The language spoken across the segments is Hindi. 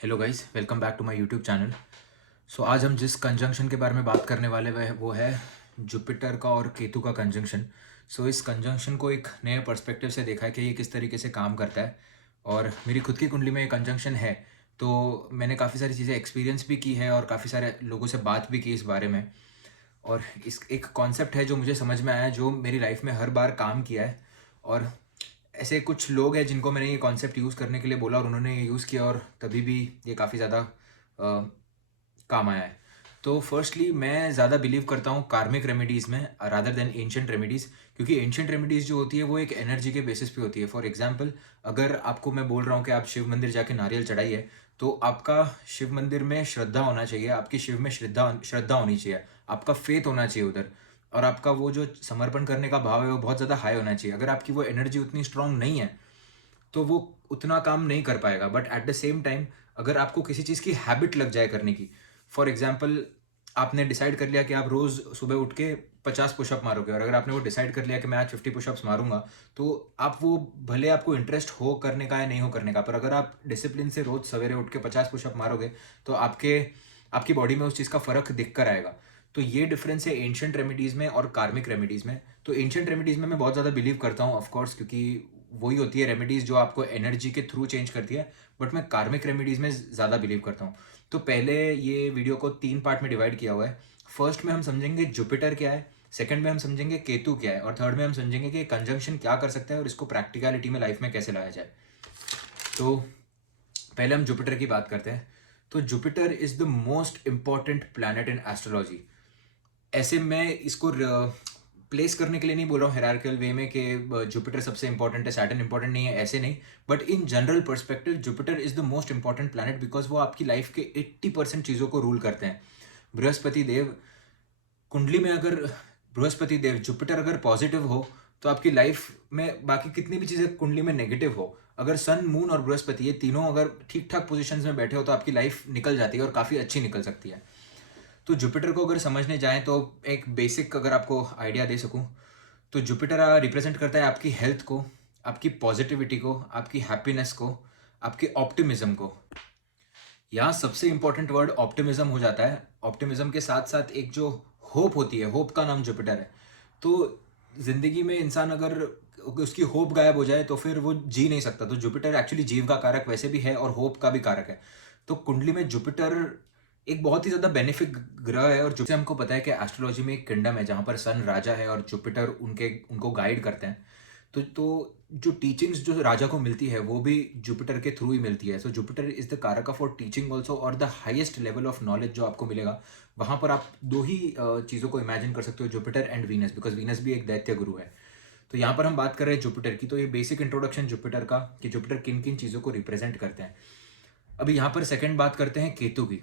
Hello guys, welcome back to my YouTube channel. So आज हम जिस कंजंक्शन के बारे में बात करने वाले वो है जुपिटर का और केतु का कंजंक्शन। सो इस कंजंक्शन को एक नए पर्सपेक्टिव से देखा है कि ये किस तरीके से काम करता है। और मेरी खुद की कुंडली में ये कंजंक्शन है, तो मैंने काफ़ी सारी चीज़ें एक्सपीरियंस भी की है और काफ़ी सारे लोगों से बात भी की इस बारे में। और इस एक कॉन्सेप्ट है जो मुझे समझ में आया, जो मेरी लाइफ में हर बार काम किया है। और ऐसे कुछ लोग हैं जिनको मैंने ये कॉन्सेप्ट यूज़ करने के लिए बोला और उन्होंने ये यूज़ किया, और तभी भी ये काफ़ी ज़्यादा काम आया है। तो फर्स्टली मैं ज़्यादा बिलीव करता हूँ कार्मिक रेमेडीज़ में रादर देन एंशिएंट रेमेडीज़, क्योंकि एंशिएंट रेमेडीज़ जो होती है वो एक एनर्जी के बेसिस पे होती है। फॉर एग्जांपल, अगर आपको मैं बोल रहा हूँ कि आप शिव मंदिर जाके नारियल चढ़ाइए, तो आपका शिव मंदिर में श्रद्धा होना चाहिए, आपकी शिव में श्रद्धा श्रद्धा होनी चाहिए, आपका फेथ होना चाहिए उधर। और आपका वो जो समर्पण करने का भाव है वो बहुत ज़्यादा हाई होना चाहिए। अगर आपकी वो एनर्जी उतनी स्ट्रांग नहीं है तो वो उतना काम नहीं कर पाएगा। But at the same time, अगर आपको किसी चीज़ की हैबिट लग जाए करने की, फॉर एग्जाम्पल आपने डिसाइड कर लिया कि आप रोज़ सुबह उठ के 50 पुशअप मारोगे, और अगर आपने वो डिसाइड कर लिया कि मैं आज 50 पुशअप्स मारूंगा, तो आप वो, भले आपको इंटरेस्ट हो करने का या नहीं हो करने का, पर अगर आप डिसिप्लिन से रोज़ सवेरे उठ के 50 पुशअप मारोगे, तो आपकी बॉडी में उस चीज़ का फ़र्क दिख कर आएगा। तो ये डिफरेंस है एंशिएंट रेमेडीज़ में और कार्मिक रेमेडीज़ में। तो एंशिएंट रेमेडीज़ में मैं बहुत ज़्यादा बिलीव करता हूँ ऑफकोर्स, क्योंकि वही होती है रेमेडीज़ जो आपको एनर्जी के थ्रू चेंज करती है। बट मैं कार्मिक रेमेडीज़ में ज़्यादा बिलीव करता हूँ। तो पहले ये वीडियो को 3 पार्ट में डिवाइड किया हुआ है। फर्स्ट में हम समझेंगे जुपिटर क्या है, सेकंड में हम समझेंगे केतु क्या है, और थर्ड में हम समझेंगे कि कंजंक्शन क्या कर सकता है और इसको प्रैक्टिकलिटी में लाइफ में कैसे लाया जाए। तो पहले हम जुपिटर की बात करते हैं। तो Jupiter is the most important planet in astrology. ऐसे मैं इसको प्लेस करने के लिए नहीं बोल रहा हूँ हायरार्किकल वे में कि जुपिटर सबसे इंपॉर्टेंट है, सैटर्न इंपॉर्टेंट नहीं है, ऐसे नहीं। But in general perspective Jupiter is the most important planet, because वो आपकी लाइफ के 80% चीज़ों को रूल करते हैं। बृहस्पति देव कुंडली में अगर बृहस्पति देव जुपिटर अगर पॉजिटिव हो, तो आपकी लाइफ में बाकी कितनी भी चीज़ें कुंडली में नेगेटिव हो, अगर सन मून और बृहस्पति ये तीनों अगर ठीक ठाक पोजिशन में बैठे हो, तो आपकी लाइफ निकल जाती है और काफ़ी अच्छी निकल सकती है। तो जुपिटर को अगर समझने जाएं, तो एक बेसिक अगर आपको आइडिया दे सकूं, तो जुपिटर रिप्रेजेंट करता है आपकी हेल्थ को, आपकी पॉजिटिविटी को, आपकी हैप्पीनेस को, आपकी ऑप्टिमिज्म को। यहाँ सबसे इंपॉर्टेंट वर्ड ऑप्टिमिज्म हो जाता है। ऑप्टिमिज्म के साथ साथ एक जो होप होती है, होप का नाम जुपिटर है। तो जिंदगी में इंसान अगर उसकी होप गायब हो जाए तो फिर वो जी नहीं सकता। तो जुपिटर एक्चुअली जीव का कारक वैसे भी है और होप का भी कारक है। तो कुंडली में जुपिटर एक बहुत ही ज्यादा बेनिफिक ग्रह है। और जो हमको पता है कि एस्ट्रोलॉजी में एक किंगडम है जहां पर सन राजा है और जुपिटर उनको गाइड करते हैं। तो जो टीचिंग्स जो राजा को मिलती है वो भी जुपिटर के थ्रू ही मिलती है। सो जुपिटर इज द कारक फॉर टीचिंग ऑल्सो, और the highest level of knowledge जो आपको मिलेगा, वहां पर आप दो ही चीज़ों को इमेजिन कर सकते हो, Jupiter and Venus, because Venus भी एक दैत्य गुरु है। तो यहाँ पर हम बात कर रहे हैं जुपिटर की, तो ये बेसिक इंट्रोडक्शन जुपिटर का, कि जुपिटर किन किन चीज़ों को रिप्रेजेंट करते हैं। अभी यहाँ पर सेकंड बात करते हैं केतु की।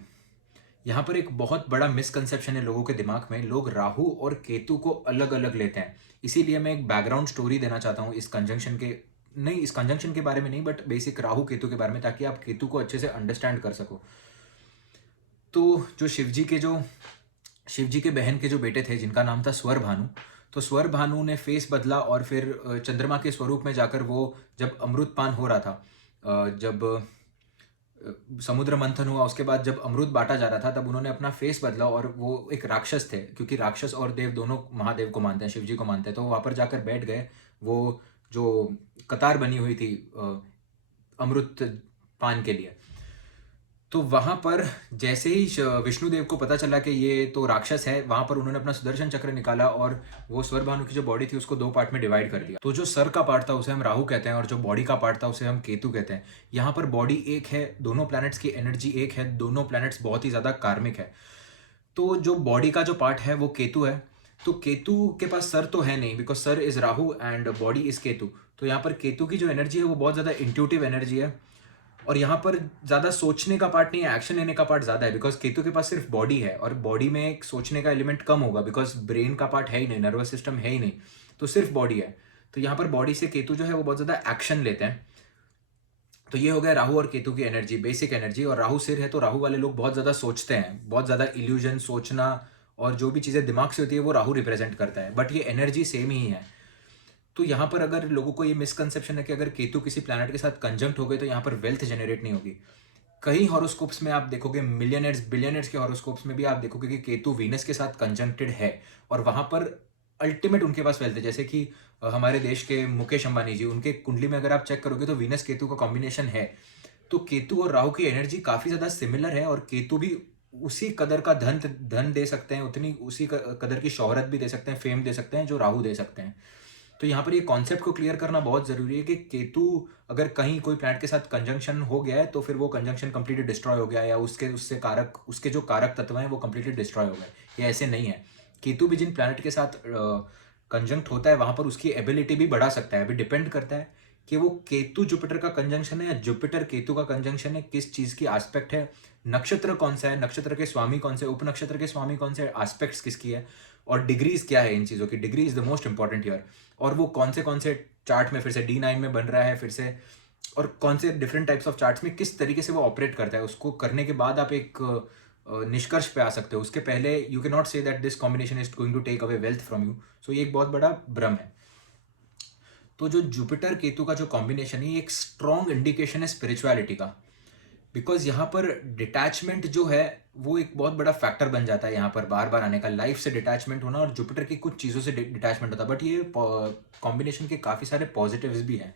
यहाँ पर एक बहुत बड़ा मिसकंसेप्शन है लोगों के दिमाग में, लोग राहु और केतु को अलग अलग लेते हैं। इसीलिए मैं एक बैकग्राउंड स्टोरी देना चाहता हूँ इस कंजंक्शन के, नहीं इस कंजंक्शन के बारे में नहीं, बट बेसिक राहु केतु के बारे में, ताकि आप केतु को अच्छे से अंडरस्टैंड कर सको। तो जो शिवजी के बहन के जो बेटे थे जिनका नाम था स्वर भानु, तो स्वर भानु ने फेस बदला और फिर चंद्रमा के स्वरूप में जाकर वो, जब अमृत पान हो रहा था, जब समुद्र मंथन हुआ, उसके बाद जब अमृत बांटा जा रहा था, तब उन्होंने अपना फेस बदला और वो एक राक्षस थे, क्योंकि राक्षस और देव दोनों महादेव को मानते हैं, शिव जी को मानते हैं। तो वहां पर जाकर बैठ गए, वो जो कतार बनी हुई थी अमृत पान के लिए। तो वहां पर जैसे ही विष्णुदेव को पता चला कि ये तो राक्षस है, वहां पर उन्होंने अपना सुदर्शन चक्र निकाला और वो स्वर भानु की जो बॉडी थी उसको दो पार्ट में डिवाइड कर दिया। तो जो सर का पार्ट था उसे हम राहु कहते हैं और जो बॉडी का पार्ट था उसे हम केतु कहते हैं। यहाँ पर बॉडी एक है, दोनों प्लैनेट्स की एनर्जी एक है, दोनों प्लैनेट्स बहुत ही ज्यादा कार्मिक है। तो जो बॉडी का जो पार्ट है वो केतु है। तो केतु के पास सर तो है नहीं, because sir is Rahu and body is Ketu. तो यहाँ पर केतु की जो एनर्जी है वो बहुत ज्यादा इंट्यूटिव एनर्जी है, और यहाँ पर ज्यादा सोचने का पार्ट नहीं है, एक्शन लेने का पार्ट ज्यादा है, बिकॉज केतु के पास सिर्फ बॉडी है और बॉडी में एक सोचने का एलिमेंट कम होगा, बिकॉज ब्रेन का पार्ट है ही नहीं, नर्वस सिस्टम है ही नहीं, तो सिर्फ बॉडी है। तो यहाँ पर बॉडी से केतु जो है वो बहुत ज्यादा एक्शन लेते हैं। तो ये हो गया राहु और केतु की एनर्जी, बेसिक एनर्जी। और राहु सिर है, तो राहु वाले लोग बहुत ज्यादा सोचते हैं, बहुत ज्यादा इल्यूजन, सोचना, और जो भी चीजें दिमाग से होती है वो राहु रिप्रेजेंट करता है, बट ये एनर्जी सेम ही है। तो यहाँ पर अगर लोगों को ये मिसकंसेप्शन है कि अगर केतु किसी प्लैनेट के साथ कंजंक्ट हो गए तो यहाँ पर वेल्थ जनरेट नहीं होगी। कई हॉरोस्कोप्स में आप देखोगे, मिलियनर्स बिलियनर्स के हॉरोस्कोप्स में भी आप देखोगे कि केतु वीनस के साथ कंजंक्टेड है, और वहां पर अल्टीमेट उनके पास वेल्थ है। जैसे कि हमारे देश के मुकेश अंबानी जी, उनके कुंडली में अगर आप चेक करोगे तो वीनस केतु का कॉम्बिनेशन है। तो केतु और राहु की एनर्जी काफी ज्यादा सिमिलर है, और केतु भी उसी कदर का धन धन दे सकते हैं, उतनी उसी कदर की शोहरत भी दे सकते हैं, फेम दे सकते हैं जो राहु दे सकते हैं। तो यहाँ पर ये कॉन्सेप्ट को क्लियर करना बहुत जरूरी है कि केतु अगर कहीं कोई प्लैनेट के साथ कंजंक्शन हो गया है तो फिर वो कंजंक्शन कंप्लीटली डिस्ट्रॉय हो गया, या उससे कारक, उसके जो कारक तत्व हैं वो कंप्लीटली डिस्ट्रॉय हो गए। ये ऐसे नहीं है। केतु भी जिन प्लैनेट के साथ कंजंक्ट होता है वहां पर उसकी एबिलिटी भी बढ़ा सकता है। अभी डिपेंड करता है कि वो केतु जुपिटर का कंजंक्शन है या जुपिटर केतु का कंजंक्शन है, किस चीज की एस्पेक्ट है, नक्षत्र कौन सा है, नक्षत्र के स्वामी कौन से, उप नक्षत्र के स्वामी कौन से, एस्पेक्ट्स किसकी है, और डिग्रीज क्या है। इन चीजों की degree is the most important year. और वो कौन से चार्ट में फिर से D9 में बन रहा है फिर से, और कौन से डिफरेंट टाइप्स ऑफ चार्ट्स में किस तरीके से वो ऑपरेट करता है, उसको करने के बाद आप एक निष्कर्ष पे आ सकते हो। उसके पहले you can not say that this combination is going to take away wealth from you. So ये एक बहुत बड़ा भ्रम है। तो जो जुपिटर केतु का जो कॉम्बिनेशन है, ये एक स्ट्रॉन्ग इंडिकेशन है स्पिरिचुअलिटी का, बिकॉज यहाँ पर डिटैचमेंट जो है वो एक बहुत बड़ा फैक्टर बन जाता है। यहाँ पर बार बार आने का, लाइफ से डिटैचमेंट होना, और जुपिटर की कुछ चीज़ों से डिटैचमेंट होता है। बट ये कॉम्बिनेशन के काफ़ी सारे पॉजिटिव्स भी हैं।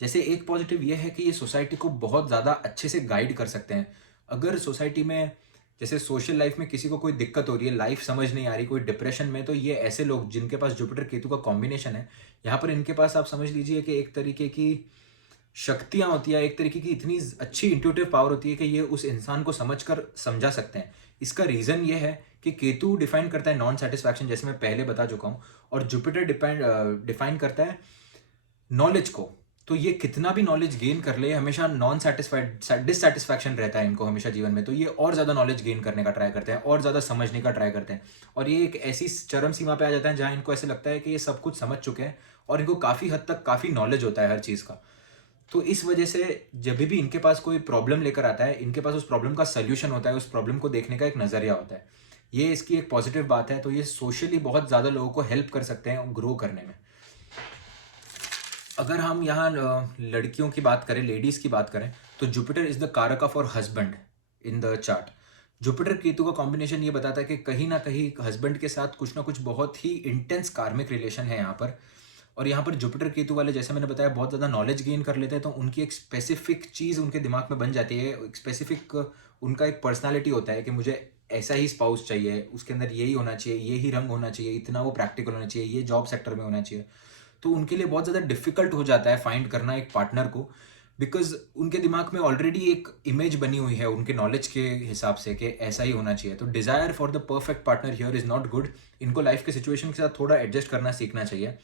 जैसे एक पॉजिटिव ये है कि ये सोसाइटी को बहुत ज़्यादा अच्छे से गाइड कर सकते हैं। अगर सोसाइटी में, जैसे सोशल लाइफ में किसी को कोई दिक्कत हो रही है, लाइफ समझ नहीं आ रही, कोई डिप्रेशन में, तो ये ऐसे लोग जिनके पास जुपिटर केतु का कॉम्बिनेशन है, यहाँ पर इनके पास आप समझ लीजिए कि एक तरीके की शक्तियां होती है, एक तरीके की इतनी अच्छी इंट्यूटिव पावर होती है कि ये उस इंसान को समझकर समझा सकते हैं। इसका रीजन ये है कि केतु डिफाइन करता है नॉन सेटिस्फैक्शन, जैसे मैं पहले बता चुका हूं, और जुपिटर डिफाइन करता है नॉलेज को। तो ये कितना भी नॉलेज गेन कर ले, हमेशा नॉन सेटिस्फाइड, डिससेटिस्फैक्शन रहता है इनको हमेशा जीवन में। तो ये और ज्यादा नॉलेज गेन करने का ट्राई करते हैं, और ज्यादा समझने का ट्राई करते हैं, और ये एक ऐसी चरम सीमा पे आ जाता है जहां इनको ऐसे लगता है कि ये सब कुछ समझ चुके हैं, और इनको काफी हद तक काफी नॉलेज होता है हर चीज का। तो इस वजह से जब भी इनके पास कोई प्रॉब्लम लेकर आता है, इनके पास उस प्रॉब्लम का सल्यूशन होता है, उस प्रॉब्लम को देखने का एक नजरिया होता है। ये इसकी एक पॉजिटिव बात है। तो ये सोशली बहुत ज्यादा लोगों को हेल्प कर सकते हैं ग्रो करने में। अगर हम यहाँ लड़कियों की बात करें, लेडीज की बात करें, तो जुपिटर इज द कारक ऑफ और husband in the chart. Jupiter Ketu का कॉम्बिनेशन ये बताता है कि कहीं ना कहीं हस्बैंड के साथ कुछ ना कुछ बहुत ही इंटेंस कार्मिक रिलेशन है यहाँ पर। और यहाँ पर जुपिटर केतु वाले, जैसे मैंने बताया, बहुत ज़्यादा नॉलेज गेन कर लेते हैं, तो उनकी एक स्पेसिफिक चीज़ उनके दिमाग में बन जाती है। एक स्पेसिफिक उनका एक पर्सनालिटी होता है कि मुझे ऐसा ही स्पाउस चाहिए, उसके अंदर यही होना चाहिए, यही रंग होना चाहिए, इतना वो प्रैक्टिकल होना चाहिए, ये जॉब सेक्टर में होना चाहिए। तो उनके लिए बहुत ज़्यादा डिफिकल्ट हो जाता है फाइंड करना एक पार्टनर को, बिकॉज उनके दिमाग में ऑलरेडी एक इमेज बनी हुई है उनके नॉलेज के हिसाब से कि ऐसा ही होना चाहिए। तो desire for the perfect partner here is not good. इनको लाइफ के सिचुएशन के साथ थोड़ा एडजस्ट करना सीखना चाहिए।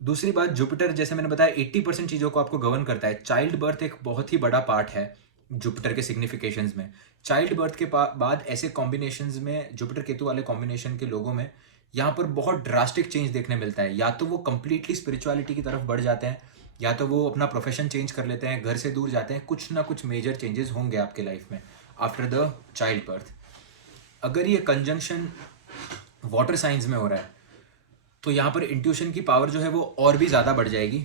दूसरी बात, जुपिटर जैसे मैंने बताया 80% चीज़ों को आपको गवर्न करता है। चाइल्ड बर्थ एक बहुत ही बड़ा पार्ट है जुपिटर के सिग्निफिकेशंस में। चाइल्ड बर्थ के बाद ऐसे कॉम्बिनेशंस में, जुपिटर केतु वाले कॉम्बिनेशन के लोगों में यहाँ पर बहुत ड्रास्टिक चेंज देखने मिलता है। या तो वो कंप्लीटली स्पिरिचुअलिटी की तरफ बढ़ जाते हैं, या तो वो अपना प्रोफेशन चेंज कर लेते हैं, घर से दूर जाते हैं। कुछ ना कुछ मेजर चेंजेस होंगे आपके लाइफ में आफ्टर द चाइल्ड बर्थ। अगर ये कंजंक्शन वाटर साइंस में हो रहा है तो यहाँ पर इंट्यूशन की पावर जो है वो और भी ज़्यादा बढ़ जाएगी।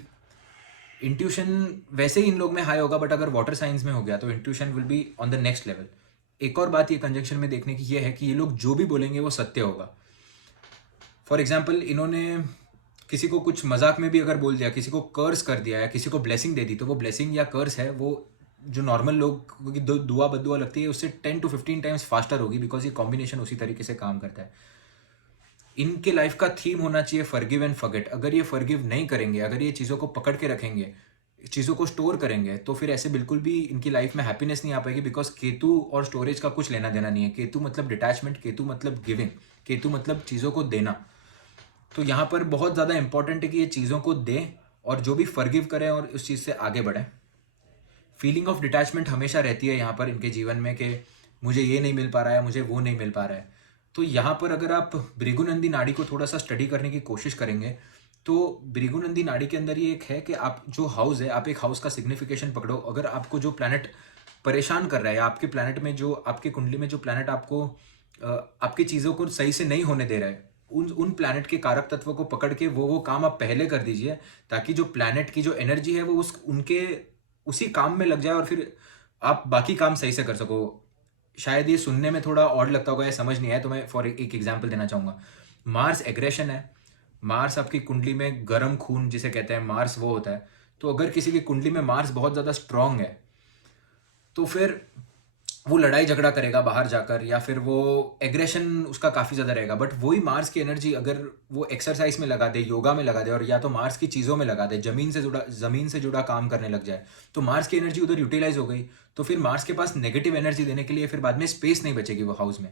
इंट्यूशन वैसे ही इन लोग में हाई होगा, बट अगर वाटर साइंस में हो गया तो intuition will be on the next level. एक और बात ये कंजंक्शन में देखने की ये है कि ये लोग जो भी बोलेंगे वो सत्य होगा। फॉर एग्जाम्पल, इन्होंने किसी को कुछ मजाक में भी अगर बोल दिया, किसी को कर्स कर दिया, या किसी को ब्लेसिंग दे दी, तो वो ब्लेसिंग या कर्स है वो जो नॉर्मल लोग की दुआ बदुआ लगती है उससे 10 to 15 टाइम्स फास्टर होगी, बिकॉज ये कॉम्बिनेशन उसी तरीके से काम करता है। इनके लाइफ का थीम होना चाहिए फॉरगिव एंड फॉरगेट। अगर ये फॉरगिव नहीं करेंगे, अगर ये चीज़ों को पकड़ के रखेंगे, चीज़ों को स्टोर करेंगे, तो फिर ऐसे बिल्कुल भी इनकी लाइफ में हैप्पीनेस नहीं आ पाएगी। बिकॉज केतु और स्टोरेज का कुछ लेना देना नहीं है। केतु मतलब डिटैचमेंट, केतु मतलब गिविंग, केतु मतलब चीज़ों को देना। तो यहाँ पर बहुत ज़्यादा इंपॉर्टेंट है कि ये चीज़ों को दें, और जो भी फॉरगिव करें और उस चीज़ से आगे बढ़ें। फीलिंग ऑफ डिटैचमेंट हमेशा रहती है यहाँ पर इनके जीवन में कि मुझे ये नहीं मिल पा रहा है, मुझे वो नहीं मिल पा रहा है। तो यहाँ पर अगर आप भृगुनंदी नाड़ी को थोड़ा सा स्टडी करने की कोशिश करेंगे, तो भृगुनंदी नाड़ी के अंदर ये एक है कि आप जो हाउस है, आप एक हाउस का सिग्निफिकेशन पकड़ो। अगर आपको जो प्लैनेट परेशान कर रहा है, आपके प्लैनेट में जो, आपके कुंडली में जो प्लैनेट आपको आपकी चीज़ों को सही से नहीं होने दे रहा है, उन प्लैनेट के कारक तत्व को पकड़ के वो काम आप पहले कर दीजिए, ताकि जो प्लैनेट की जो एनर्जी है वो उसी काम में लग जाए, और फिर आप बाकी काम सही से कर सको। शायद ये सुनने में थोड़ा ऑड लगता होगा या समझ नहीं आया, तो मैं फॉर एक एग्जांपल देना चाहूँगा। मार्स एग्रेशन है, मार्स आपकी कुंडली में गर्म खून जिसे कहते हैं, मार्स वो होता है। तो अगर किसी की कुंडली में मार्स बहुत ज़्यादा स्ट्रांग है, तो फिर वो लड़ाई झगड़ा करेगा बाहर जाकर, या फिर वो एग्रेशन उसका काफ़ी ज़्यादा रहेगा। बट वही मार्स की एनर्जी अगर वो एक्सरसाइज में लगा दे, योगा में लगा दे, और या तो मार्स की चीज़ों में लगा दे, ज़मीन से जुड़ा काम करने लग जाए, तो मार्स की एनर्जी उधर यूटिलाइज हो गई। तो फिर मार्स के पास नेगेटिव एनर्जी देने के लिए फिर बाद में स्पेस नहीं बचेगी वो हाउस में।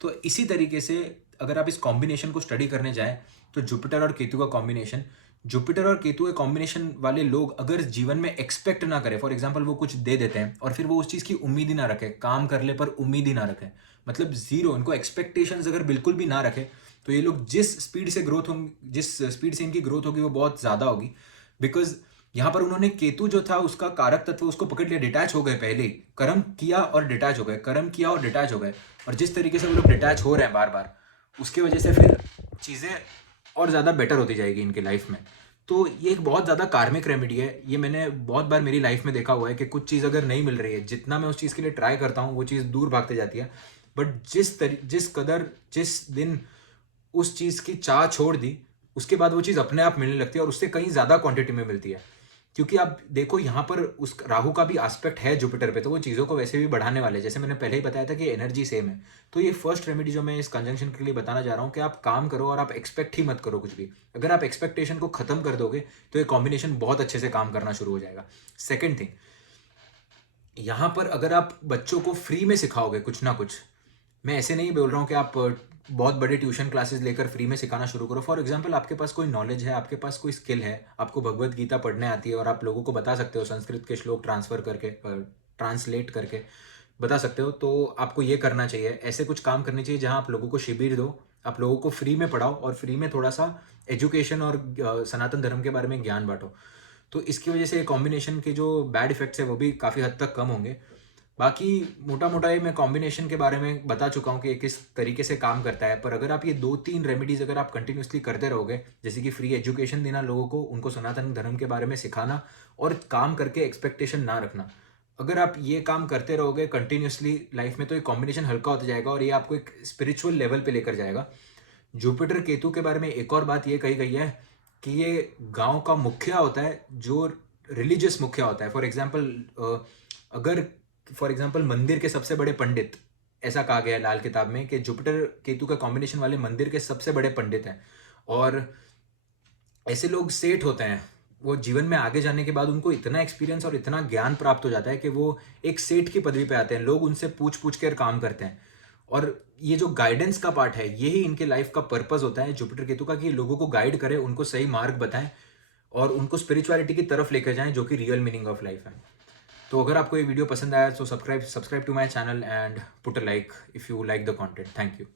तो इसी तरीके से अगर आप इस कॉम्बिनेशन को स्टडी करने जाएं, तो जुपिटर और केतु का कॉम्बिनेशन, जुपिटर और केतु के कॉम्बिनेशन वाले लोग अगर जीवन में एक्सपेक्ट ना करें, फॉर एग्जांपल वो कुछ दे देते हैं और फिर वो उस चीज़ की उम्मीद ही ना रखें, काम कर ले पर उम्मीद ही ना रखें, मतलब जीरो, इनको एक्सपेक्टेशंस अगर बिल्कुल भी ना रखें, तो ये लोग जिस स्पीड से ग्रोथ होंगी, जिस स्पीड से इनकी ग्रोथ होगी वो बहुत ज़्यादा होगी। बिकॉज यहाँ पर उन्होंने केतु जो था उसका कारक तत्व उसको पकड़ लिया, डिटैच हो गए, पहले ही कर्म किया और डिटैच हो गए, कर्म किया और डिटैच हो गए। और जिस तरीके से वो लोग डिटैच हो रहे हैं बार बार, उसके वजह से फिर चीज़ें और ज़्यादा बेटर होती जाएगी इनकी लाइफ में। तो ये एक बहुत ज़्यादा कार्मिक रेमेडी है। ये मैंने बहुत बार मेरी लाइफ में देखा हुआ है कि कुछ चीज़ अगर नहीं मिल रही है, जितना मैं उस चीज़ के लिए ट्राई करता हूँ वो चीज़ दूर भागते जाती है। बट जिस दिन उस चीज़ की चाह छोड़ दी, उसके बाद वो चीज़ अपने आप मिलने लगती है और उससे कहीं ज़्यादा क्वांटिटी में मिलती है। क्योंकि आप देखो यहाँ पर उस राहु का भी एस्पेक्ट है जुपिटर पे, तो वो चीज़ों को वैसे भी बढ़ाने वाले हैं। जैसे मैंने पहले ही बताया था कि एनर्जी सेम है। तो ये फर्स्ट रेमेडी जो मैं इस कंजंक्शन के लिए बताना चाह रहा हूँ कि आप काम करो और आप एक्सपेक्ट ही मत करो कुछ भी। अगर आप एक्सपेक्टेशन को खत्म कर दोगे तो ये कॉम्बिनेशन बहुत अच्छे से काम करना शुरू हो जाएगा। सेकेंड थिंग, यहाँ पर अगर आप बच्चों को फ्री में सिखाओगे कुछ ना कुछ, मैं ऐसे नहीं बोल रहा हूँ कि आप बहुत बड़े ट्यूशन क्लासेस लेकर फ्री में सिखाना शुरू करो। फॉर एग्जांपल आपके पास कोई नॉलेज है, आपके पास कोई स्किल है, आपको भगवत गीता पढ़ने आती है और आप लोगों को बता सकते हो, संस्कृत के श्लोक ट्रांसलेट करके बता सकते हो, तो आपको ये करना चाहिए। ऐसे कुछ काम करने चाहिए जहाँ आप लोगों को शिविर दो, आप लोगों को फ्री में पढ़ाओ और फ्री में थोड़ा सा एजुकेशन और सनातन धर्म के बारे में ज्ञान बांटो। तो इसकी वजह से कॉम्बिनेशन के जो बैड इफेक्ट्स है वो भी काफ़ी हद तक कम होंगे। बाकी मोटा मोटा ये मैं कॉम्बिनेशन के बारे में बता चुका हूँ कि किस तरीके से काम करता है। पर अगर आप ये 2-3 रेमेडीज अगर आप कंटिन्यूसली करते रहोगे, जैसे कि फ्री एजुकेशन देना लोगों को, उनको सनातन धर्म के बारे में सिखाना और काम करके एक्सपेक्टेशन ना रखना, अगर आप ये काम करते रहोगे कंटिन्यूसली लाइफ में, तो ये कॉम्बिनेशन हल्का होता जाएगा और ये आपको एक स्पिरिचुअल लेवल पे लेकर जाएगा। जुपिटर केतु के बारे में एक और बात ये कही गई है कि ये गांव का मुखिया होता है, जो रिलीजियस मुखिया होता है। फॉर एग्जाम्पल मंदिर के सबसे बड़े पंडित, ऐसा कहा गया है लाल किताब में कि जुपिटर केतु का कॉम्बिनेशन वाले मंदिर के सबसे बड़े पंडित हैं। और ऐसे लोग सेठ होते हैं, वो जीवन में आगे जाने के बाद उनको इतना एक्सपीरियंस और इतना ज्ञान प्राप्त हो जाता है कि वो एक सेठ की पदवी पे आते हैं, लोग उनसे पूछ पूछ कर काम करते हैं। और ये जो गाइडेंस का पार्ट है, यही इनके लाइफ का पर्पस होता है जुपिटर केतु का, कि लोगों को गाइड करें, उनको सही मार्ग बताएं और उनको स्पिरिचुअलिटी की तरफ लेकर जाएं, जो कि रियल मीनिंग ऑफ लाइफ है। तो अगर आपको ये वीडियो पसंद आया तो subscribe to my channel and put a like if you like the content. Thank you.